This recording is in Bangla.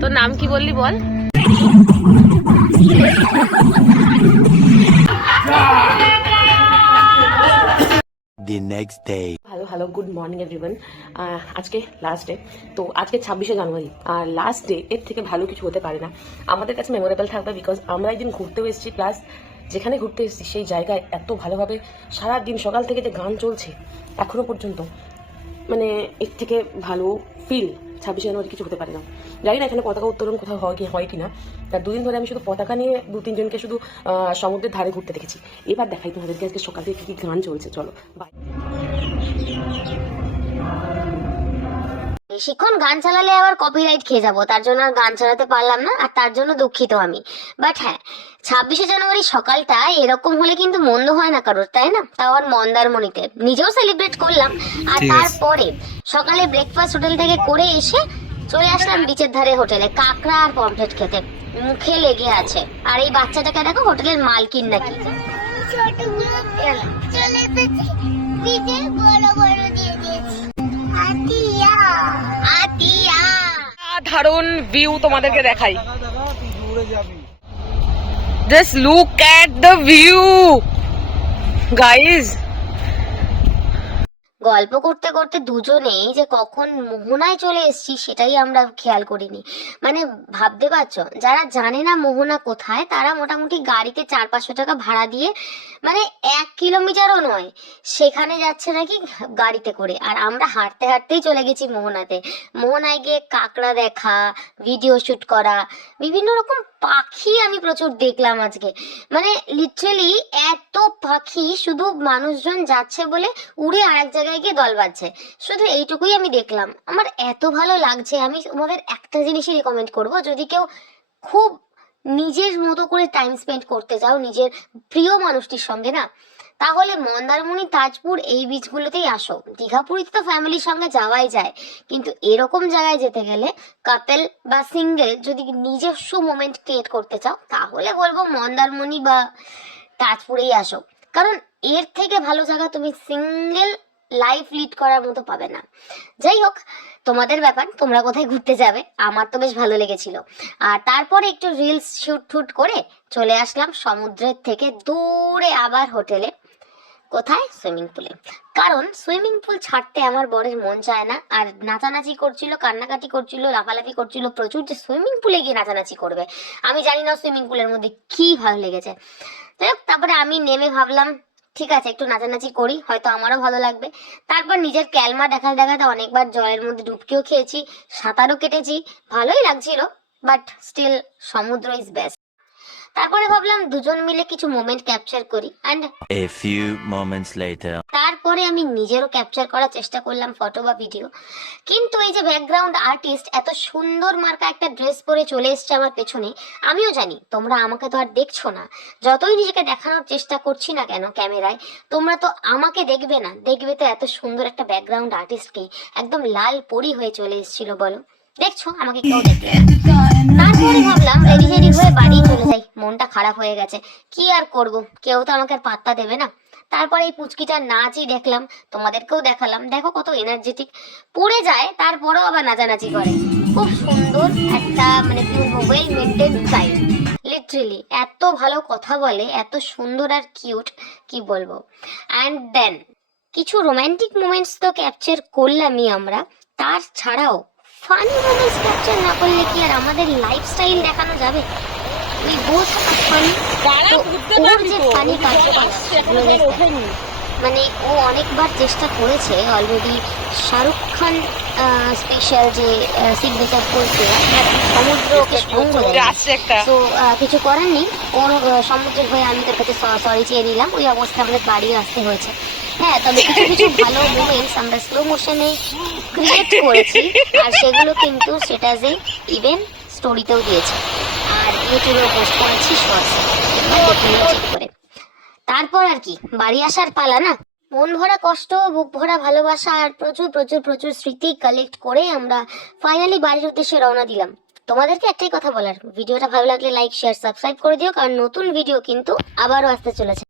তোর নাম কি বললি বল? The next day. Hello good morning everyone. আজকে লাস্ট ডে, তো আজকে 26শে জানুয়ারি, আর লাস্ট ডে এর থেকে ভালো কিছু হতে পারে না। আমাদের কাছে মেমোরেবল থাকবে বিকজ আমরা একদিন ঘুরতেও এসেছি, প্লাস যেখানে ঘুরতে এসেছি সেই জায়গায় এত ভালোভাবে সারাদিন সকাল থেকে যে গান চলছে এখনো পর্যন্ত, মানে এর থেকে ভালো ফিল 26শে জানুয়ারি কিছু হতে পারে না। জানি না এখানে পতাকা উত্তোলন কোথাও হয় কি না। তার দুদিন ধরে আমি শুধু পতাকা নিয়ে 2-3 জনকে শুধু সমুদ্রের ধারে ঘুরতে দেখেছি। এবার দেখাই তোমাদেরকে আজকে সকাল থেকে কি গান চলছে, চলো বাই। বেশিক্ষণ গান চালালে আবার কপিরাইট খেয়ে যাবো, তার জন্য আর গান চালাতে পারলাম না, আর তার জন্য দুঃখিত আমি। বাট হ্যাঁ, 26শে জানুয়ারি সকালটা এরকম হলে কিন্তু মন্দ হয় না কারোর, তাই না? তাও আর মন্দারমণিতে নিজেও সেলিব্রেট করলাম। আর তারপরে সকালে ব্রেকফাস্ট হোটেল থেকে করে এসে চলে আসলাম বিচের ধারে হোটেলে কাঁকড়া আর পমফ্রেট খেতে। মুখে লেগে আছে। আর এই বাচ্চাটাকে দেখো, হোটেলের মালকিন নাকি। দারুণ ভিউ তোমাদেরকে দেখাই। Just look at the view, guys. গল্প করতে করতে দুজনেই যে কখন মোহনায় চলে এসেছি সেটাই আমরা খেয়াল করিনি। মানে ভাবতে পারছো, যারা জানে না মোহনা কোথায়, তারা মোটামুটি গাড়িতে 400-500 টাকা ভাড়া দিয়ে, মানে 1 কিলোমিটারও নয়, সেখানে যাচ্ছে নাকি গাড়িতে করে। আর আমরা হাঁটতে হাঁটতেই চলে গেছি মোহনাতে। মোহনায় গিয়ে কাঁকড়া দেখা, ভিডিও শুট করা, বিভিন্ন রকম পাখি আমি প্রচুর দেখলাম আজকে। মানে লিটারালি এত পাখি, শুধু মানুষজন যাচ্ছে বলে উড়ে আরেক জায়গায় গিয়ে দল বাজছে, শুধু এইটুকুই আমি দেখলাম। আমার এত ভালো লাগছে। আমি তোমাদের একটা জিনিসই রিকমেন্ড করব, যদি কেউ খুব নিজের মতো করে টাইম স্পেন্ড করতে চাও নিজের প্রিয় মানুষটির সঙ্গে না, তাহলে মন্দারমণি, তাজপুর এই বিচগুলোতেই আসো। দীঘা পুরীতে তো ফ্যামিলির সঙ্গে যাওয়াই যায়, কিন্তু এরকম জায়গায় যেতে গেলে কাপেল বা সিঙ্গেল যদি নিজস্ব মোমেন্ট ক্রিয়েট করতে চাও, তাহলে বলবো মন্দারমণি বা তাজপুরেই আসো। কারণ এর থেকে ভালো জায়গা তুমি সিঙ্গেল লাইফ লিড করার মতো পাবে না। যাই হোক, তোমাদের ব্যাপার, তোমরা কোথায় ঘুরতে যাবে। আমার তো বেশ ভালো লেগেছিল। আর তারপরে একটু রিলস শুট করে চলে আসলাম সমুদ্রের থেকে দূরে আবার হোটেলে। কোথায়? সুইমিং পুলে। কারণ সুইমিং পুল ছাড়তে আমার বরের মন চায় না। আর নাচানাচি করছিল, কান্নাকাটি করছিল, লাফালাফি করছিল প্রচুর, যে সুইমিং পুলে গিয়ে নাচানাচি করবে। আমি জানি না সুইমিং পুলের মধ্যে কি ভালো লেগেছে। তারপরে আমি নেমে ভাবলাম ঠিক আছে, একটু নাচানাচি করি, হয়তো আমারও ভালো লাগবে। তারপর নিজের ক্যালমা দেখাতে দেখাতে অনেকবার জলের মধ্যে ডুবকিও খেয়েছি, সাঁতারও কেটেছি, ভালোই লাগছিল। বাট স্টিল সমুদ্র ইজ বেস্ট। তারপরে ভাবলাম দুজন মিলে কিছু মোমেন্ট ক্যাপচার করি। And A few moments later. তারপরে আমি নিজেরও ক্যাপচার করার চেষ্টা করলাম, ফটো বা ভিডিও। কিন্তু এই যে ব্যাকগ্রাউন্ড আর্টিস্ট এত সুন্দর মার্কা একটা ড্রেস পরে চলে এসছে আমার পেছনে, আমিও জানি তোমরা আমাকে তো আর দেখছো না। যতই নিজেকে দেখানোর চেষ্টা করছি না কেন ক্যামেরায়, তোমরা তো আমাকে দেখবে না, দেখবে তো এত সুন্দর একটা ব্যাকগ্রাউন্ড আর্টিস্টকে। একদম লাল পরি হয়ে চলে এসেছিল, বলো দেখছো আমাকে কেউ দেখবে না। তারপরে ভাবলাম রেডি হয়ে বাড়ি চলে যাই, মনটা খারাপ হয়ে গেছে। কি আর করব, কেউ তো আমাকে আর পাত্তা দেবে না। তারপরে এই পুচকিটার নাচই দেখলাম, তোমাদেরকেও দেখালাম। দেখো কত এনার্জেটিক, পড়ে যায় তারপরেও আবার নাচানাচি করে। খুব সুন্দর একটা, মানে কি বলবো, ওয়েল মেনটেন চাইল্ড। লিটারেলি এত ভালো কথা বলে, এত সুন্দর আর কিউট, কি বলবো। অ্যান্ড দেন কিছু রোমান্টিক মোমেন্টস তো ক্যাপচার করলামই আমরা, তার ছাড়াও ফানি মোমেন্টস ক্যাপচার না করলে কি আর আমাদের লাইফস্টাইল দেখানো যাবে? We both are funny. ওর যে ফানি কার্যকলাপ, মানে ও অনেকবার চেষ্টা করেছে অলরেডি শাহরুখ খান স্পেশাল যে সিগনেচার করতে, সমুদ্র ওকে সঙ্গ দেয়। তো কিছু করার নেই, ওর সমুদ্রের হয়ে আমি তোর কাছে সরি চেয়ে নিলাম। ওই অবস্থা আমাদের বাড়ি আসতে হয়েছে। হ্যাঁ, তবে কিছু কিছু ভালো মোমেন্টস আমরা স্লো মোশনে ক্রিয়েট করেছি, আর সেগুলো কিন্তু স্ট্যাটাসে ইভেন স্টোরিতেও দিয়েছি, আর ইউটিউবেও পোস্ট করেছি শর্টসে, চেক করে। তারপর আর কি, বাড়ি আসার পালা না। মন ভরা কষ্ট, বুক ভরা ভালোবাসা আর প্রচুর প্রচুর প্রচুর স্মৃতি কালেক্ট করে আমরা ফাইনালি বাড়ির উদ্দেশ্যে রওনা দিলাম। তোমাদেরকে একটাই কথা বলার, ভিডিওটা ভালো লাগলে লাইক, শেয়ার, সাবস্ক্রাইব করে দিও, কারণ নতুন ভিডিও কিন্তু আবারও আসতে চলেছে।